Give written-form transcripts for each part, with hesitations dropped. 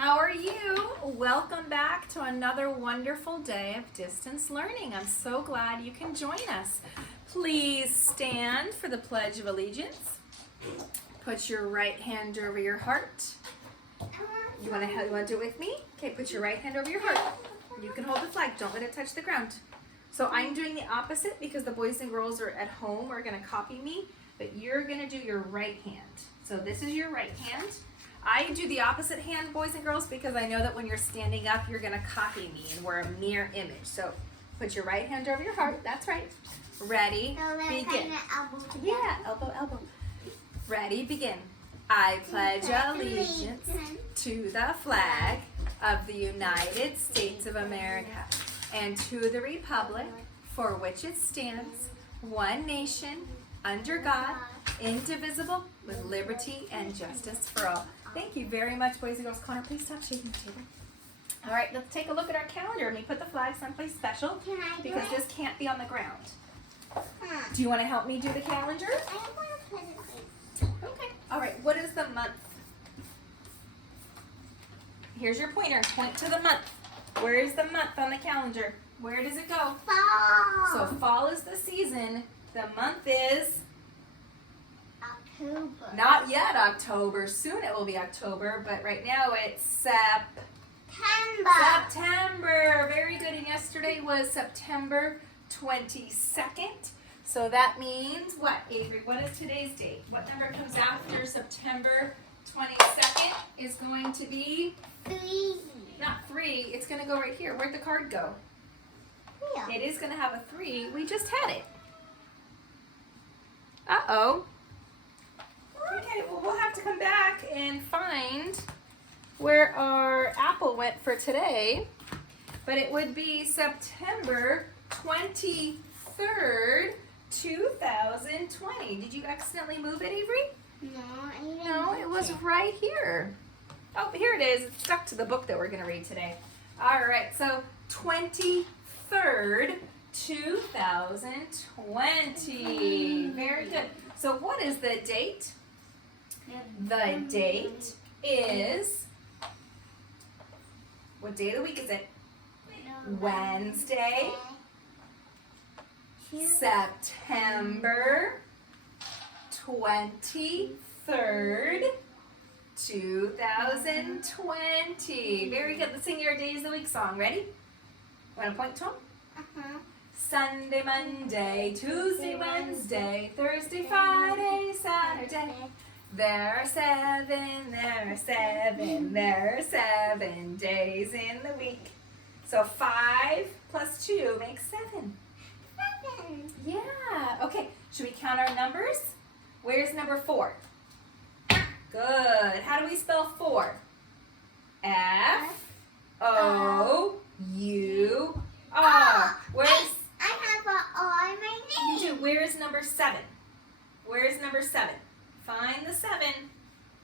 How are you? Welcome back to another wonderful day of distance learning. I'm so glad you can join us. Please stand for the Pledge of Allegiance. Put your right hand over your heart. You want to do it with me? Okay, put your right hand over your heart. You can hold the flag. Don't let it touch the ground. So I'm doing the opposite because the boys and girls are at home are going to copy me, but you're going to do your right hand. So this is your right hand. I do the opposite hand, boys and girls, because I know that when you're standing up, you're going to copy me, and we're a mirror image. So put your right hand over your heart. That's right. Ready? Begin. Yeah, elbow, elbow. Ready? Begin. I pledge allegiance to the flag of the United States of America and to the republic for which it stands, one nation, under God, indivisible, with liberty and justice for all. Thank you very much, boys and girls. Connor, please stop shaking the table. All right, let's take a look at our calendar. Let me put the flag someplace special because this can't be on the ground. Do you want to help me do the calendar? Okay. All right, what is the month? Here's your pointer. Point to the month. Where is the month on the calendar? Where does it go? Fall. So fall is the season. The month is? October. Not yet October. Soon it will be October, but right now it's September. Very good. And yesterday was September 22nd. So that means what, Avery? What is today's date? What number comes after September 22nd is going to be? 3. Not 3. It's going to go right here. Where'd the card go? Yeah. It is going to have a 3. We just had it. Uh-oh. Okay, well, we'll have to come back and find where our apple went for today. But it would be September 23rd, 2020. Did you accidentally move it, Avery? No, it was right here. Oh, here it is. It's stuck to the book that we're going to read today. All right, so 23rd, 2020. Very good. So what is the date? The date is, what day of the week is it? Wednesday, September 23rd, 2020. Very good. Let's sing your days of the week song. Ready? Want to point to them? Sunday, Monday, Tuesday, Wednesday, Thursday, Friday, Saturday. There are 7 days in the week. So 5 plus 2 makes 7. 7. Yeah. Okay. Should we count our numbers? Where's number 4? Good. How do we spell 4? F-O-U-R. Where's? I have an R in my name. You do. Where is number 7? Where is number 7? Find the 7.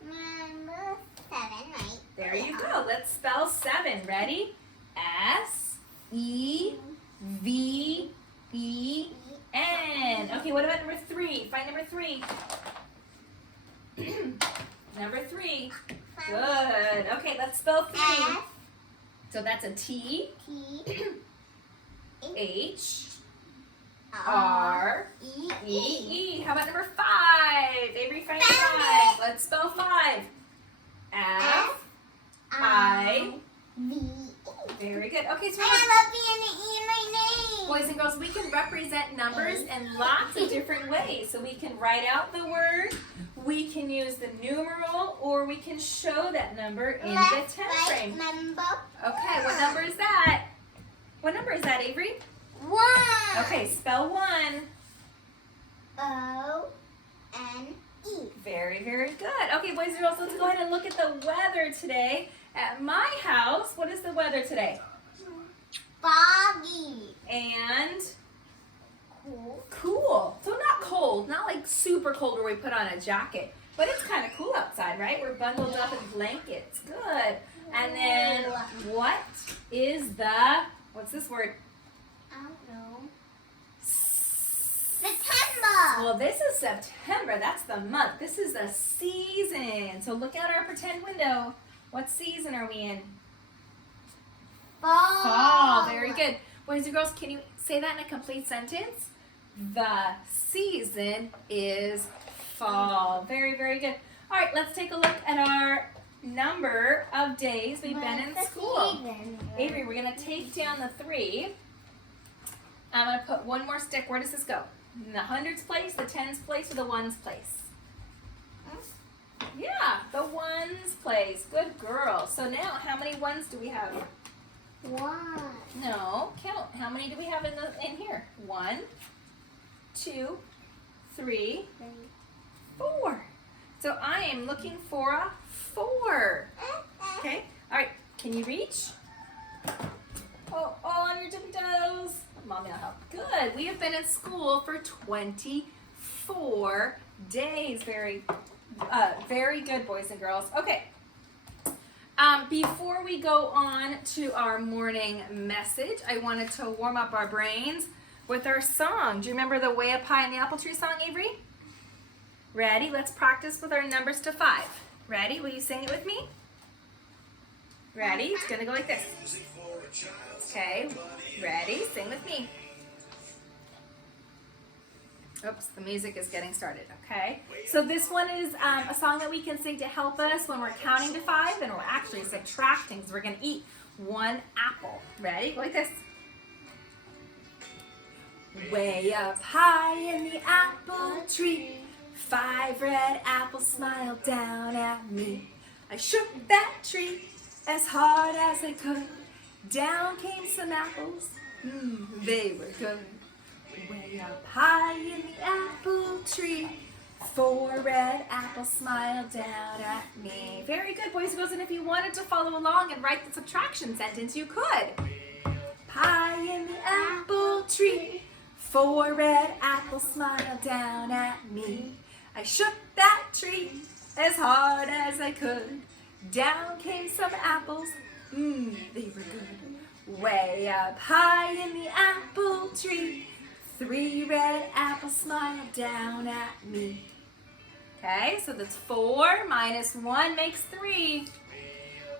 Number 7, right? There you go. Let's spell 7. Ready? S-E-V-E-N. Okay, what about number 3? Find number 3. Number 3. Good. Okay, let's spell 3. So that's a T, H, R, E. How about number 5? Avery, find 5. Let's spell 5. F, I. Very good. Okay, so I have a B and an E in my name. boys and girls, we can represent numbers in lots of different ways. So we can write out the word, we can use the numeral, or we can show that number in the time frame. Number. Okay, what number is that? What number is that, Avery? 1. Okay, spell 1. O-N-E. Very, very good. Okay, boys and girls, let's go ahead and look at the weather today. At my house, what is the weather today? Foggy. And cool. So not cold, not like super cold where we put on a jacket, but it's kind of cool outside, right? We're bundled up in blankets. Good. And then what is what's this word? I don't know. September. Well, this is September. That's the month. This is the season. So look out our pretend window. What season are we in? Fall. Fall. Very good. Boys and girls, can you say that in a complete sentence? The season is fall. Very, very good. All right, let's take a look at our number of days we've been in school. Avery, we're going to take down the 3. I'm going to put one more stick. Where does this go? In the hundreds place, the tens place, or the ones place? Yeah, the ones place. Good girl. So now, how many ones do we have? 1. No, count. How many do we have in here? 1, 2, 3, 4. So I am looking for a 4. Okay. All right. Can you reach? Oh, on your tippy toes. Mommy will help. Good. We have been in school for 24 days. Very good, boys and girls. Okay. Before we go on to our morning message, I wanted to warm up our brains with our song. Do you remember the Way Up High in the Apple Tree song, Avery? Ready? Let's practice with our numbers to 5. Ready? Will you sing it with me? Ready? It's going to go like this. Okay. Ready? Sing with me. Oops, the music is getting started, okay? So this one is a song that we can sing to help us when we're counting to 5 and we're actually subtracting because we're going to eat 1 apple. Ready? Go like this. Way up high in the apple tree, 5 red apples smiled down at me. I shook that tree as hard as I could. Down came some apples, they were good. Way up high in the apple tree, 4 red apples smiled down at me. Very good, boys and girls. And if you wanted to follow along and write the subtraction sentence, you could. High in the apple tree, 4 red apples smiled down at me. I shook that tree as hard as I could. Down came some apples, they were good. Way up high in the apple tree, 3 red apples smiled down at me. Okay, so that's 4 minus 1 makes 3.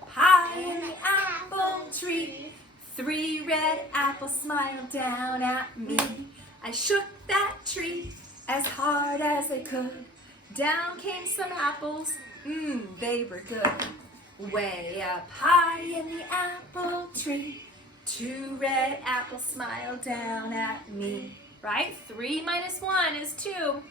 High in the apple tree, 3 red apples smiled down at me. I shook that tree as hard as I could. Down came some apples, they were good. Way up high in the apple tree, 2 red apples smiled down at me. Right? 3 minus 1 is 2.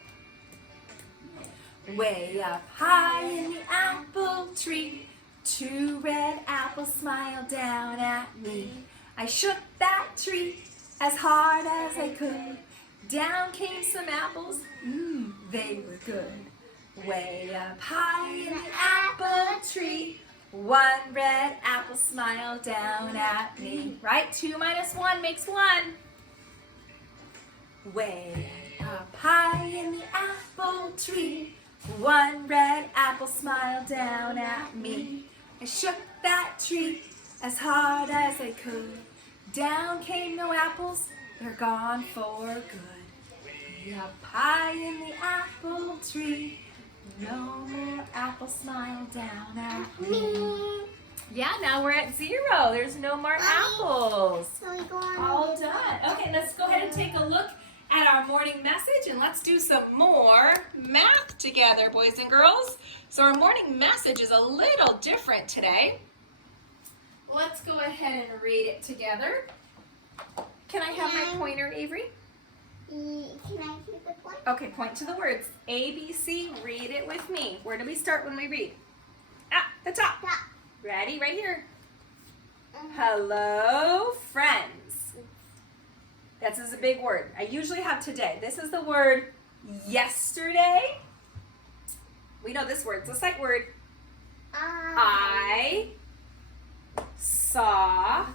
Way up high in the apple tree, 2 red apples smiled down at me. I shook that tree as hard as I could. Down came some apples, they were good. Way up high in the apple tree, 1 red apple smiled down at me. Right? 2 minus 1 makes 1. Way up high in the apple tree, 1 red apple smiled down at me. I shook that tree as hard as I could. Down came no apples, they're gone for good. Way up high in the apple tree, no more apples smiled down at me. Yeah, now we're at 0. There's no more apples. So we go on. All done. Okay, let's go ahead and take a look at our morning message and let's do some more math together, boys and girls. So our morning message is a little different today. Let's go ahead and read it together. Can I have my pointer, Avery? Can I keep the point? Okay, point to the words. A, B, C, read it with me. Where do we start when we read? At the top. Ready? Right here. Hello, friends. This is a big word. I usually have today. This is the word yesterday. We know this word. It's a sight word. I saw.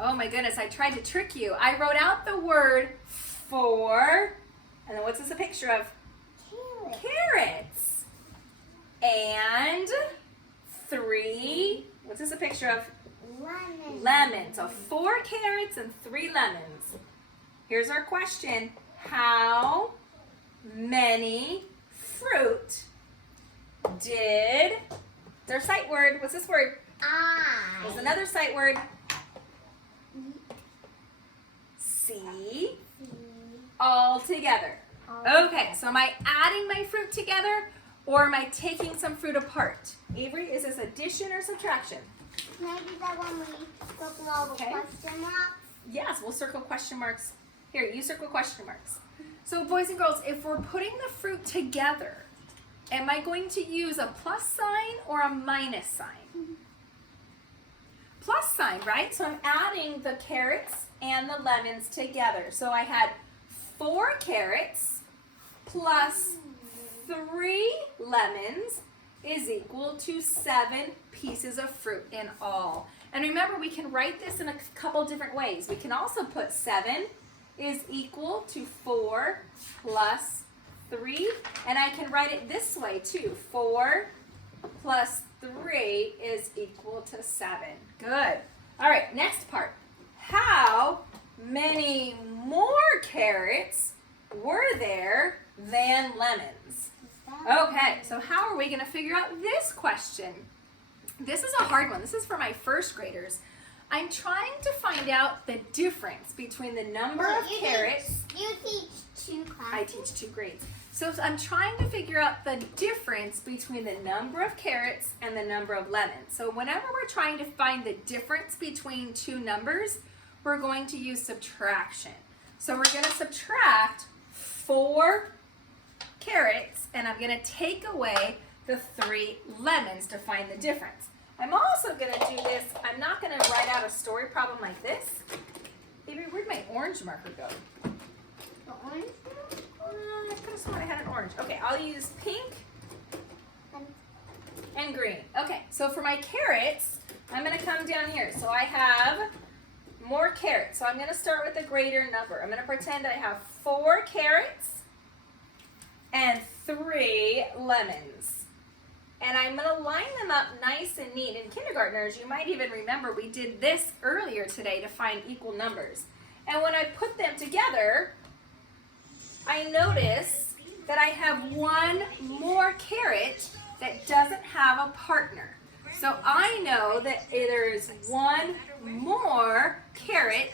Oh my goodness, I tried to trick you. I wrote out the word for, and then what's this a picture of? Carrots. And 3, what's this a picture of? Lemons. So 4 carrots and 3 lemons. Here's our question. How many fruit did It's our sight word. What's this word? There's I. another sight word. See. All together. Okay, so am I adding my fruit together or am I taking some fruit apart? Avery, is this addition or subtraction? Can I do that when we circle all the Okay. question marks? Yes, we'll circle question marks. Here, you circle question marks. So boys and girls, if we're putting the fruit together, am I going to use a plus sign or a minus sign? Plus sign, right? So I'm adding the carrots and the lemons together. So I had 4 carrots plus 3 lemons is equal to 7 pieces of fruit in all. And remember, we can write this in a couple different ways. We can also put 7 is equal to 4 plus 3. And I can write it this way too. 4 plus 3 is equal to 7. Good. All right, next part. How many more carrots were there than lemons? Okay, so how are we going to figure out this question? This is a hard one. This is for my first graders. I'm trying to find out the difference between the number of carrots. You teach 2 classes? I teach 2 grades. So I'm trying to figure out the difference between the number of carrots and the number of lemons. So whenever we're trying to find the difference between 2 numbers, we're going to use subtraction. So we're going to subtract 4 carrots and I'm going to take away the 3 lemons to find the difference. I'm also going to do this. I'm not going to write out a story problem like this. Avery, where'd my orange marker go? The orange I could have sworn I had an orange. Okay, I'll use pink and green. Okay, so for my carrots, I'm going to come down here. So I have more carrots. So I'm going to start with a greater number. I'm going to pretend I have 4 carrots and 3 lemons. And I'm going to line them up nice and neat. And kindergartners, you might even remember we did this earlier today to find equal numbers. And when I put them together, I notice that I have 1 more carrot that doesn't have a partner. So I know that there's 1 more carrot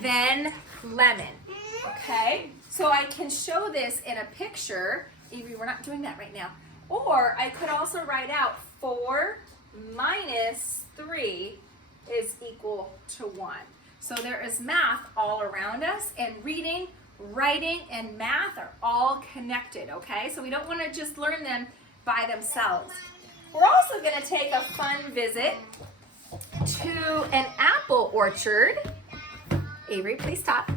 than lemon. Okay? So I can show this in a picture. Avery, we're not doing that right now. Or I could also write out 4 minus 3 is equal to 1. So there is math all around us, and reading, writing, and math are all connected, okay? So we don't want to just learn them by themselves. We're also going to take a fun visit to an apple orchard. Avery, please stop.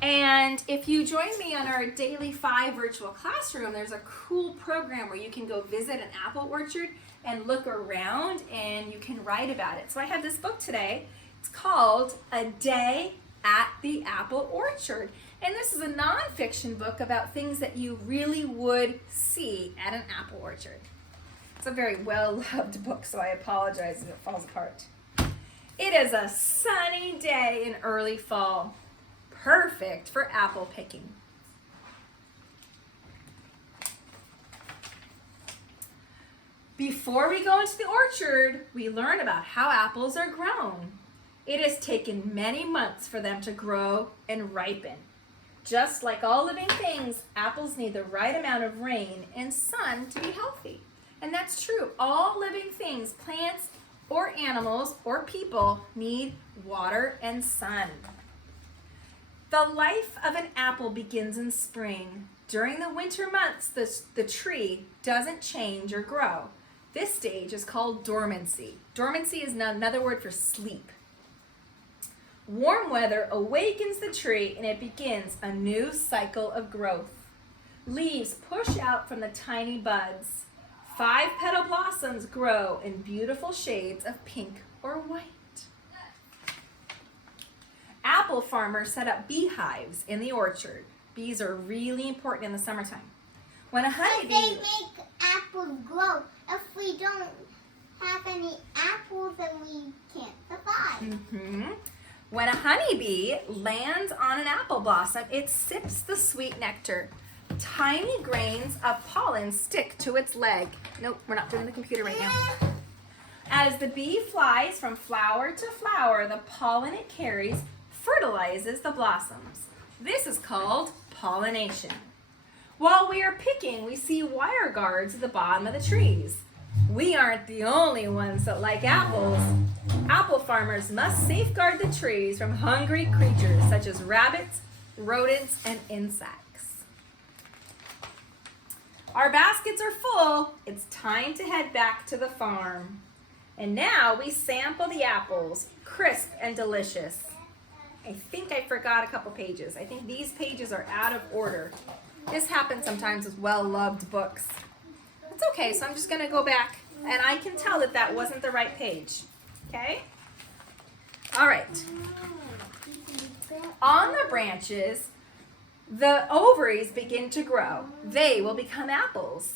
And if you join me on our Daily 5 virtual classroom, there's a cool program where you can go visit an apple orchard and look around and you can write about it. So I have this book today. It's called A Day at the Apple Orchard. And this is a nonfiction book about things that you really would see at an apple orchard. It's a very well-loved book, so I apologize if it falls apart. It is a sunny day in early fall. Perfect for apple picking. Before we go into the orchard, we learn about how apples are grown. It has taken many months for them to grow and ripen. Just like all living things, apples need the right amount of rain and sun to be healthy. And that's true. All living things, plants or animals or people, need water and sun. The life of an apple begins in spring. During the winter months, the tree doesn't change or grow. This stage is called dormancy. Dormancy is another word for sleep. Warm weather awakens the tree and it begins a new cycle of growth. Leaves push out from the tiny buds. 5-petal blossoms grow in beautiful shades of pink or white. Apple farmers set up beehives in the orchard. Bees are really important in the summertime. When a But honeybee... they make apples grow. If we don't have any apples, then we can't survive. When a honeybee lands on an apple blossom, it sips the sweet nectar. Tiny grains of pollen stick to its leg. Nope, we're not doing the computer right now. As the bee flies from flower to flower, the pollen it carries fertilizes the blossoms. This is called pollination. While we are picking, we see wire guards at the bottom of the trees. We aren't the only ones that like apples. Apple farmers must safeguard the trees from hungry creatures such as rabbits, rodents, and insects. Our baskets are full. It's time to head back to the farm. And now we sample the apples, crisp and delicious. I think I forgot a couple pages. I think these pages are out of order. This happens sometimes with well-loved books. It's okay, so I'm just gonna go back and I can tell that that wasn't the right page, okay? All right. On the branches, the ovaries begin to grow. They will become apples.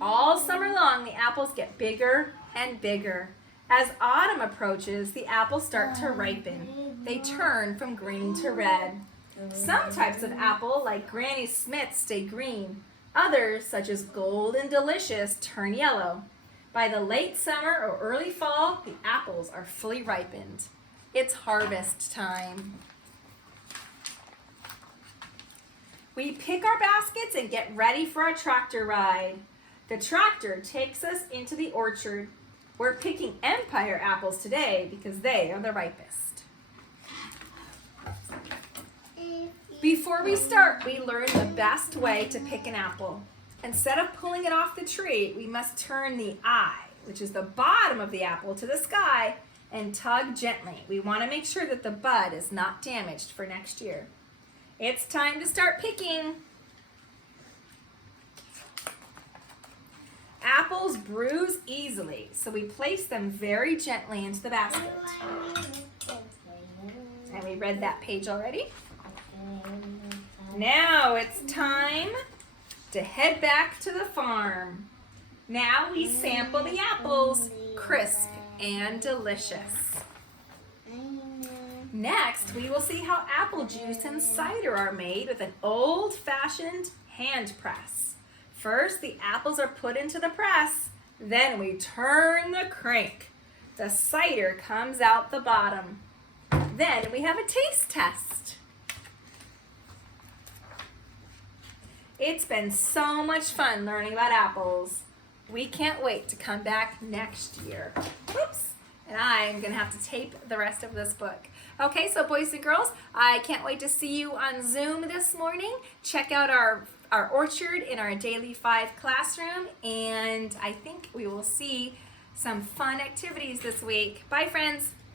All summer long, the apples get bigger and bigger. As autumn approaches, the apples start to ripen. They turn from green to red. Some types of apple, like Granny Smith, stay green. Others, such as Golden Delicious, turn yellow. By the late summer or early fall, the apples are fully ripened. It's harvest time. We pick our baskets and get ready for our tractor ride. The tractor takes us into the orchard. We're picking Empire apples today because they are the ripest. Before we start, we learn the best way to pick an apple. Instead of pulling it off the tree, we must turn the eye, which is the bottom of the apple, to the sky and tug gently. We want to make sure that the bud is not damaged for next year. It's time to start picking. Apples bruise easily, so we place them very gently into the basket. And we read that page already. Now it's time to head back to the farm. Now we sample the apples, crisp and delicious. Next, we will see how apple juice and cider are made with an old-fashioned hand press. First, the apples are put into the press. Then we turn the crank. The cider comes out the bottom. Then we have a taste test. It's been so much fun learning about apples. We can't wait to come back next year. Whoops. And I'm going to have to tape the rest of this book. Okay, so boys and girls, I can't wait to see you on Zoom this morning. Check out our orchard in our Daily 5 classroom, and I think we will see some fun activities this week. Bye, friends.